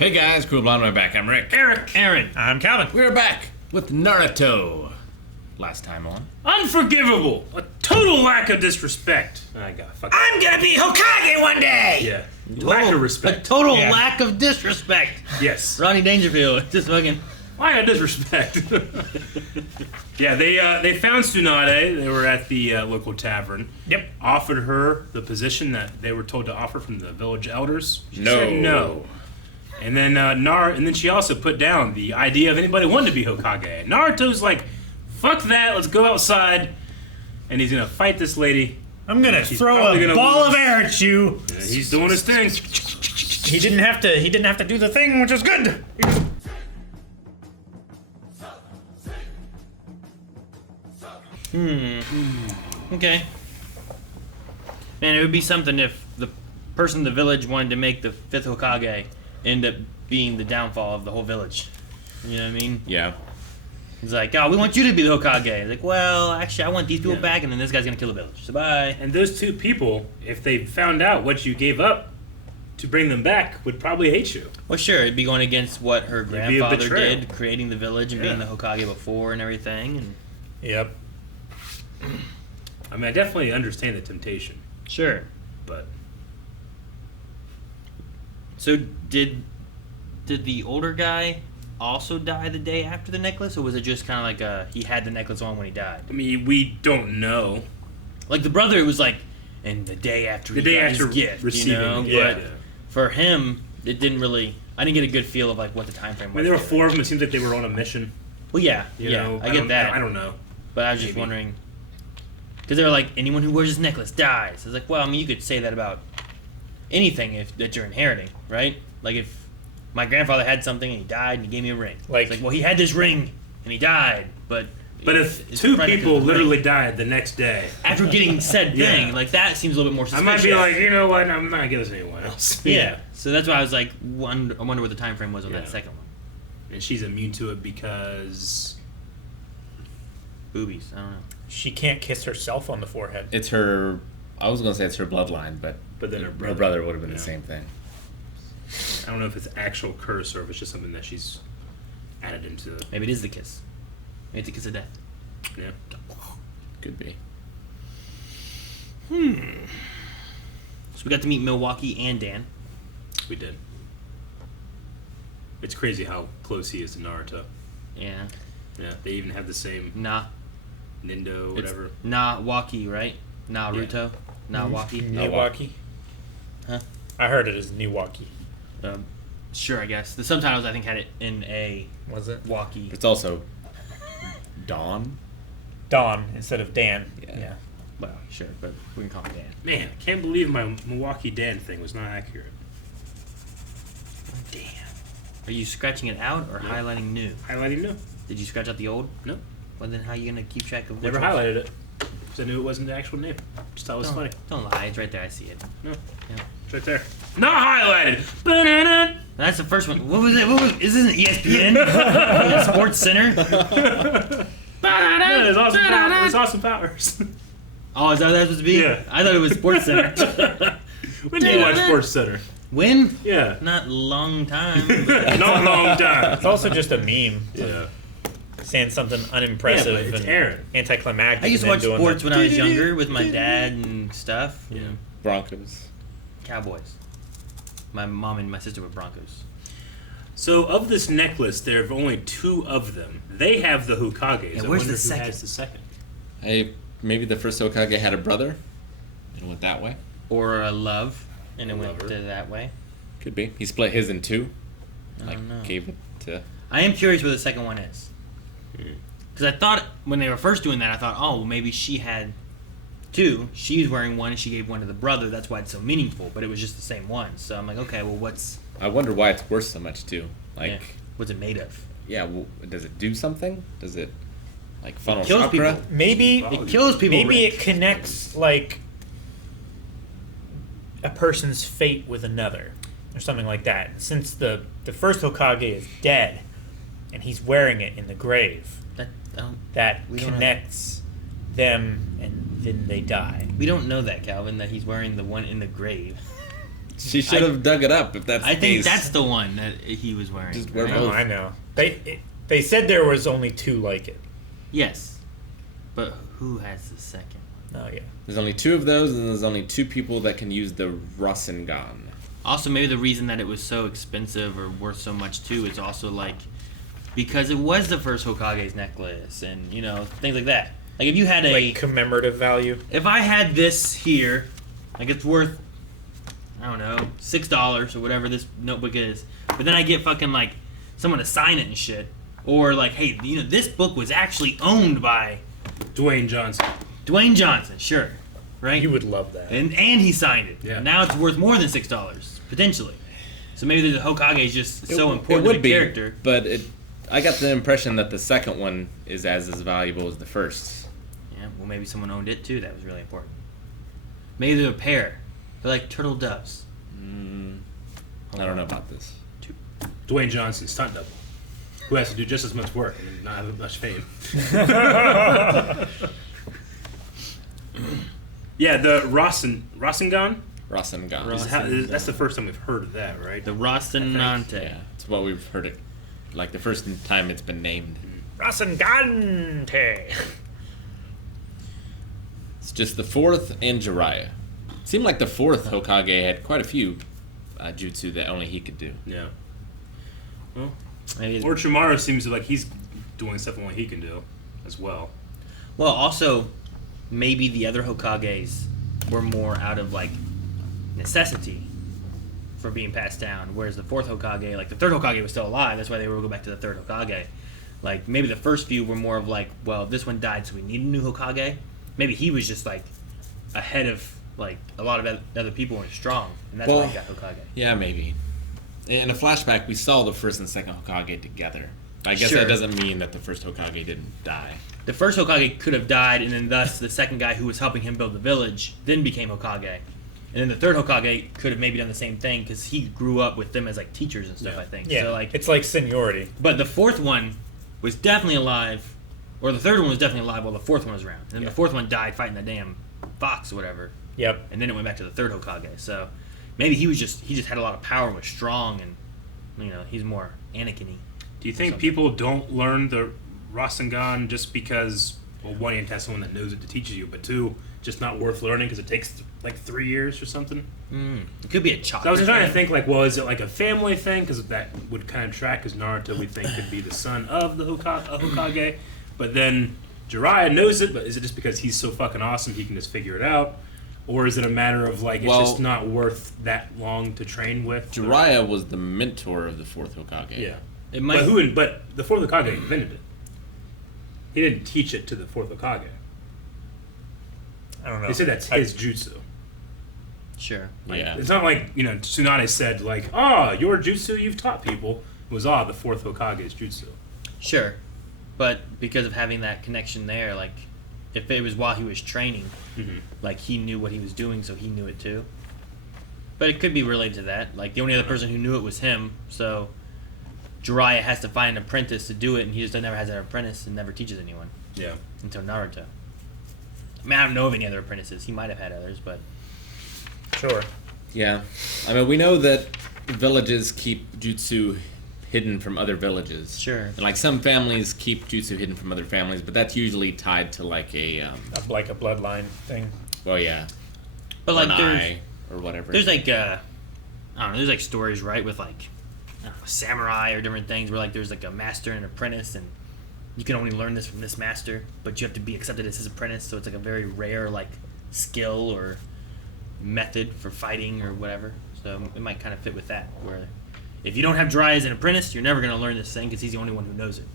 Hey guys, cool blonde my back. I'm Rick. Eric. Aaron. I'm Calvin. We're back with Naruto. Last time on. Unforgivable. A total lack of disrespect. I got fucked. I'm gonna be Hokage one day! Yeah. Lack of respect. A total Yeah. lack of disrespect. Yes. Rodney Dangerfield. Just fucking... Lack of disrespect. Yeah, they found Tsunade. They were at the local tavern. Yep. Offered her the position that they were told to offer from the village elders. She No. said no. And then and then she also put down the idea of anybody wanting to be Hokage. Naruto's like, fuck that, let's go outside. And he's gonna fight this lady. I'm gonna She's throw probably a gonna ball lose. of air at you. And he's doing his thing. He didn't have to do the thing, which is good. Okay. Man, it would be something if the person in the village wanted to make the 5th Hokage end up being the downfall of the whole village. You know what I mean? Yeah. It's like, oh, we want you to be the Hokage. Like, well, actually, I want these people back, and then this guy's gonna kill the village. So bye. And those two people, if they found out what you gave up to bring them back, would probably hate you. Well, sure, it'd be going against what her be a grandfather betrayal. did, creating the village and being the Hokage before and everything. And Yep. I mean, I definitely understand the temptation, sure. but So did the older guy also die the day after the necklace, or was it just kind of like he had the necklace on when he died? I mean, we don't know. Like the brother was like, and the day after The he day got after his gift, receiving you know? it, yeah. But for him, it didn't really. I didn't get a good feel of like what the time frame I was. mean, there were there. 4 of them. It seems like they were on a mission. Well, yeah, You yeah, know, I get that. I don't know. But I was just Maybe. wondering, because they were like, anyone who wears this necklace dies. I was like, well, I mean, you could say that about anything that you're inheriting, right? Like if my grandfather had something and he died and he gave me a ring. Like- It's like, well, he had this ring and he died, but But if it's 2 probably people because of the ring. literally died the next day, after getting said Yeah. thing, like that seems a little bit more I suspicious. might be like, you know what? I'm not gonna give this to anyone else. yeah. So that's why I was like, I wonder what the time frame was on that Yeah. second one. And she's immune to it because Boobies. I don't know. She can't kiss herself on the forehead. It's her. I was gonna say it's her bloodline, but then her brother, brother would have been yeah. the same thing. I don't know if it's actual curse or if it's just something that she's added into. Maybe it is the kiss. Maybe it's the kiss of death. Yeah. Could be. So we got to meet Milwaukee and Dan. We did. It's crazy how close he is to Naruto. Yeah. Yeah, they even have the same Nindo, It's whatever. Nawaki, right? Naruto? Nawaki? Niwaki. Huh? I heard it as Niwaki. Sure, I guess. The subtitles, I think, had it in a Was it? walkie. It's also Dawn. Dawn instead of Dan. Yeah. Well, sure, but we can call him Dan. Man, I can't believe my Milwaukee Dan thing was not accurate. Dan. Are you scratching it out or Yeah. highlighting new? Highlighting no. Did you scratch out the old? No. Well, then how are you going to keep track of Never which ones? highlighted it. Because I knew it wasn't the actual name. Just thought it was Don't, funny. don't lie. It's right there. I see it. No. Yeah. It's right there. Not highlighted! Ba-na-na. That's the first one. What was it? Is this an ESPN? Sports Center? Yeah, it's Austin Powers. Oh, is that what that's supposed to be? Yeah. I thought it was Sports Center. When did you watch Sports Center? When? Yeah. Not long time. but- Not a long time. It's also just a meme Yeah. saying something Yeah, unimpressive but it's and Aaron. anticlimactic. I used to and watch then doing sports the- when I was younger with my dad and stuff. Yeah. Broncos. Cowboys. My mom and my sister were Broncos. So of this necklace, there are only 2 of them. They have the Hokages. Yeah, I where's wonder the who second? has the second. Hey, maybe the first Hokage had a brother and went that way. Or a love, and A it went lover. to that way. Could be. He split his in 2. I Like don't know. gave it to. I am curious where the second one is. Because I thought when they were first doing that, I thought, oh, well, maybe she had 2. She's wearing one, and she gave one to the brother. That's why it's so meaningful. But it was just the same one. So I'm like, okay, well, what's I wonder why it's worth so much too. Like, what's it made of? yeah, well, does it do something? Does it like funnel kills chakra? people. Maybe It kills people. maybe Rick. it connects like a person's fate with another or something like that. Since the first Hokage is dead and he's wearing it in the grave, that We don't connects them and then they die. We don't know that, Calvin, that he's wearing the one in the grave. She should have dug it up if that's I the think case. that's the one that he was wearing. Just wear right? both. Oh, I know. They said there was only 2 like it. Yes, but who has the second? Oh yeah. There's only 2 of those, and there's only 2 people that can use the Rasengan. Also, maybe the reason that it was so expensive or worth so much too is also like because it was the first Hokage's necklace, and you know things like that. Like if you had a Like commemorative value. if I had this here, like it's worth I don't know $6 or whatever this notebook is, but then I get fucking like someone to sign it and shit, or like hey you know this book was actually owned by Dwayne Johnson. Dwayne Johnson, sure, right? You would love that. And he signed it. Yeah. Now it's worth more than $6 potentially. So maybe the Hokage is just so important it would to the be, character. but I got the impression that the second one is as valuable as the first. Yeah, well maybe someone owned it too. That was really important. Maybe they're a pair. They're like turtle doves. I don't know about this. Dwayne Johnson, stunt double, who has to do just as much work and not have much fame. Yeah, the Rasengan. Rasengan. That's the first time we've heard of that, right? The Rocinante. Yeah, it's what we've heard it. Like the first time it's been named. Rasengante. It's just the 4th and Jiraiya. Seemed like the 4th Hokage had quite a few jutsu that only he could do. Yeah. Well, Maybe Orochimaru seems like he's doing stuff only he can do, as well. well, also, maybe the other Hokages were more out of like necessity for being passed down, whereas the 4th Hokage, like the 3rd Hokage was still alive. That's why they were go back to the 3rd Hokage. Like maybe the first few were more of like, well, this one died, so we need a new Hokage. Maybe he was just like ahead of like a lot of other people were strong, and that's why he got Hokage. Yeah, maybe. In a flashback, we saw the 1st and 2nd Hokage together. I guess Sure. that doesn't mean that the 1st Hokage didn't die. The first Hokage could have died, and then thus the second guy who was helping him build the village then became Hokage. And then the 3rd Hokage could have maybe done the same thing because he grew up with them as like teachers and stuff. Yeah. I think. Yeah. So, like, It's like seniority. but the 4th one was definitely alive, or the 3rd one was definitely alive while the 4th one was around. And then the 4th one died fighting the damn fox or whatever. Yep. And then it went back to the 3rd Hokage. So maybe he just had a lot of power, was strong, and you know he's more Anakin-y. Do you think people don't learn the Rasengan just because, well, one, you have to have someone that knows it to teach you, but 2, just not worth learning because it takes like 3 years or something? It could be a chocolate. So I was trying to think, like, well, is it like a family thing? Because that would kind of track, because Naruto, we think, could be the son of the Hokage. But then Jiraiya knows it, but is it just because he's so fucking awesome he can just figure it out? Or is it a matter of, like, it's just not worth that long to train with? Jiraiya was the mentor of the 4th Hokage. Yeah. It might. But the 4th Hokage invented it. He didn't teach it to the 4th Hokage. I don't know. They said that's his jutsu. Sure. Yeah. It's not like, you know, Tsunade said, like, your jutsu you've taught people. It was, the 4th Hokage's jutsu. Sure. But because of having that connection there, like, if it was while he was training, like, he knew what he was doing, so he knew it too. But it could be related to that. Like, the only other person who knew it was him, so Jiraiya has to find an apprentice to do it, and he just never has an apprentice and never teaches anyone Yeah. until Naruto. I mean, I don't know of any other apprentices. He might have had others, but... Sure. Yeah. I mean, we know that villages keep jutsu hidden from other villages. Sure. And, like, some families keep jutsu hidden from other families, but that's usually tied to, like, Like a bloodline thing. well, yeah. But, like, one there's... eye or whatever. There's like I don't know. There's like stories, right, with like I don't know, samurai or different things where like there's like a master and an apprentice, and you can only learn this from this master, but you have to be accepted as his apprentice. So it's like a very rare like skill or method for fighting or whatever. So it might kind of fit with that. Where if you don't have Jiraiya as an apprentice, you're never gonna learn this thing because he's the only one who knows it,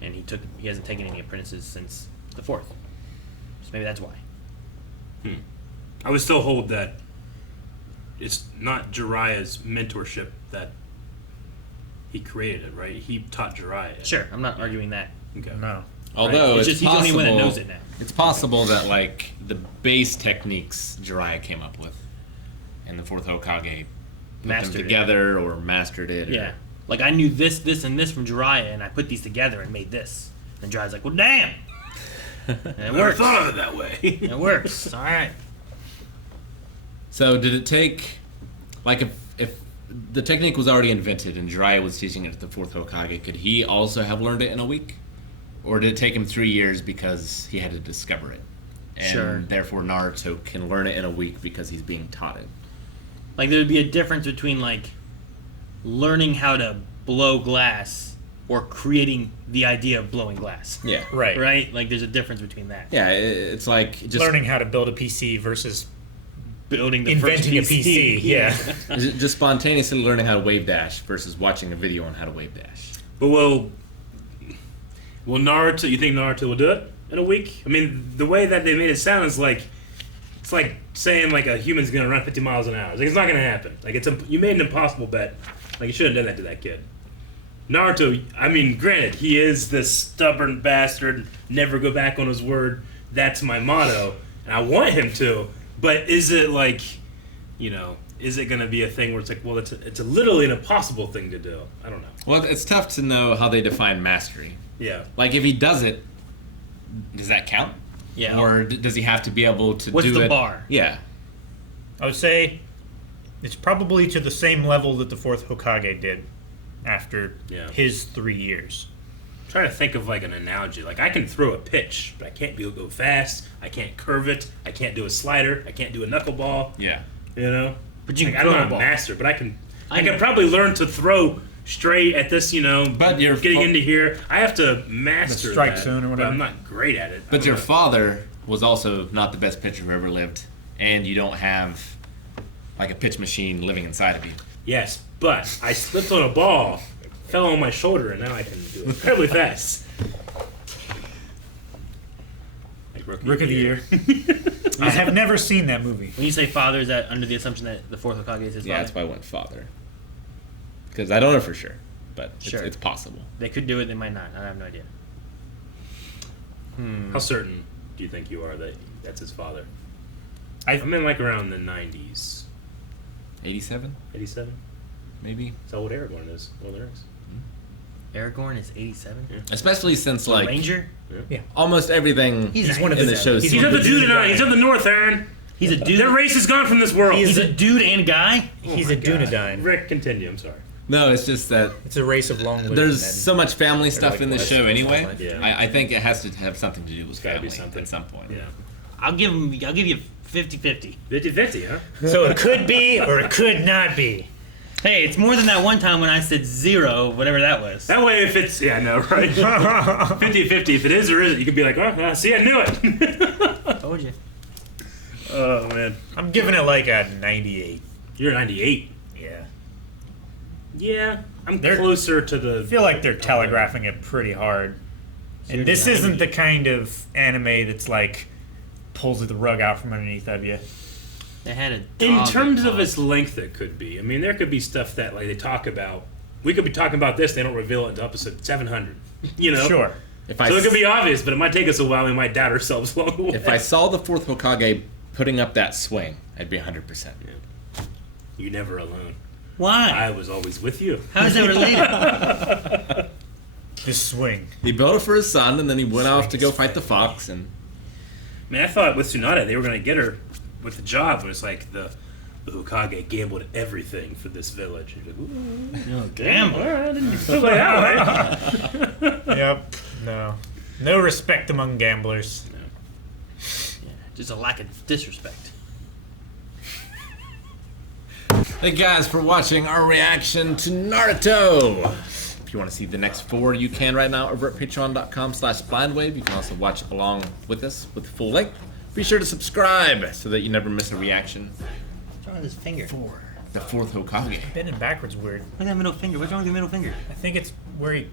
and he hasn't taken any apprentices since the 4th. So maybe that's why. I would still hold that it's not Jiraiya's mentorship that he created it, right? He taught Jiraiya. Sure, I'm not arguing that. Okay. No. Although It's it's just he's the only possible, one that knows it now. It's possible that, like, the base techniques Jiraiya came up with, and the 4th Hokage put Mastered them it. together or mastered it. Yeah. Like, I knew this, this, and this from Jiraiya, and I put these together and made this. And Jiraiya's like, well, damn! And it I never works. thought of it that way. It works. All right. So did it take Like if the technique was already invented and Jiraiya was teaching it to the fourth Hokage, could he also have learned it in a week? Or did it take him 3 years because he had to discover it? And Sure. therefore Naruto can learn it in a week because he's being taught it. Like, there'd be a difference between, like, learning how to blow glass or creating the idea of blowing glass. Yeah. Right. Right? Like, there's a difference between that. Yeah, it's like just Learning how to build a PC versus Building the inventing a first PC. Yeah. just spontaneously learning how to wave dash versus watching a video on how to wave dash. But will Naruto? You think Naruto will do it in a week? I mean, the way that they made it sound is like it's like saying like a human's gonna run 50 miles an hour. It's like it's not gonna happen. Like you made an impossible bet. Like you shouldn't have done that to that kid. Naruto. I mean, granted, he is this stubborn bastard. Never go back on his word. That's my motto, and I want him to. But is it like, is it going to be a thing where it's like, well, it's a literally an impossible thing to do? I don't know. Well, it's tough to know how they define mastery. Yeah. Like, if he does it, does that count? Yeah. Or does he have to be able to What's do the it? bar? Yeah. I would say it's probably to the same level that the fourth Hokage did after his 3 years. I'm trying to think of like an analogy. Like I can throw a pitch, but I can't go fast. I can't curve it. I can't do a slider. I can't do a knuckleball. Yeah. But you Like, can I don't throw know a ball. master, but I can probably learn to throw straight at this. But you're getting into here. I have to master The strike that, zone or but whatever. I'm not great at it. But your father was also not the best pitcher who ever lived, and you don't have like a pitch machine living inside of you. Yes, but I slipped on a ball, fell on my shoulder, and now I can do it incredibly fast. Like Rook of the Year. I have never seen that movie. When you say father, is that under the assumption that the fourth Hokage is his Yeah, father? that's why I went father. Because I don't know for sure, but Sure. it's possible. They could do it, they might not. I have no idea. How certain do you think you are that that's his father? I I'm in like around the 90s. 87, 87? maybe. That's how old Aragorn is. Old Eric's. Aragorn is 87? Yeah. Especially since The like Ranger? almost everything He's one of in the the show. He's seems of the to be- Dunedain. He's of the North, Aaron. He's a dude. Their race is gone from this world. He's a dude and guy? he's Oh a my God. Dunedain. Rick, continue. I'm sorry. No, it's just that It's a race of long-lived there's men. so much family stuff like in this West show and anyway. stuff like that. I think it has to have something to do with gotta be family something. at some point. Yeah. I'll give you 50-50. 50-50, huh? So it could be or it could not be. Hey, it's more than that one time when I said 0, whatever that was. That way, if it's... Yeah, I know, right? 50-50. If it is or isn't, you could be like, oh, see, I knew it. Told you. Oh, man. I'm giving it like a 98. You're 98. Yeah. Yeah. I'm They're- closer to the... I feel like they're telegraphing it pretty hard. And this isn't the kind of anime that's like pulls the rug out from underneath of you. They had a In dog terms of called- its length, it could be. I mean, there could be stuff that like they talk about. We could be talking about this. They don't reveal it until episode 700. You know. Sure. If So it could be obvious, but it might take us a while. We might doubt ourselves along the way. if I saw the fourth Hokage putting up that swing, I'd be 100%. You're never alone. Why? I was always with you. How is that related? Just swing. He built it for his son, and then he went off to go fight the fox. And I mean, I thought with Tsunade they were going to get her with the job, but it's like the Hokage gambled everything for this village. You're like, ooh, Damn. all right, I didn't feel like that way. Yep. No. No respect among gamblers. Just a lack of disrespect. Thank you guys for watching our reaction to Naruto. If you want to see the next 4, you can right now over at patreon.com/blindwave. You can also watch along with us with the full length. Be sure to subscribe so that you never miss a reaction. What's wrong with his finger? The fourth Hokage. Bending backwards weird. Look at that middle finger. What's wrong with your middle finger? I think it's where he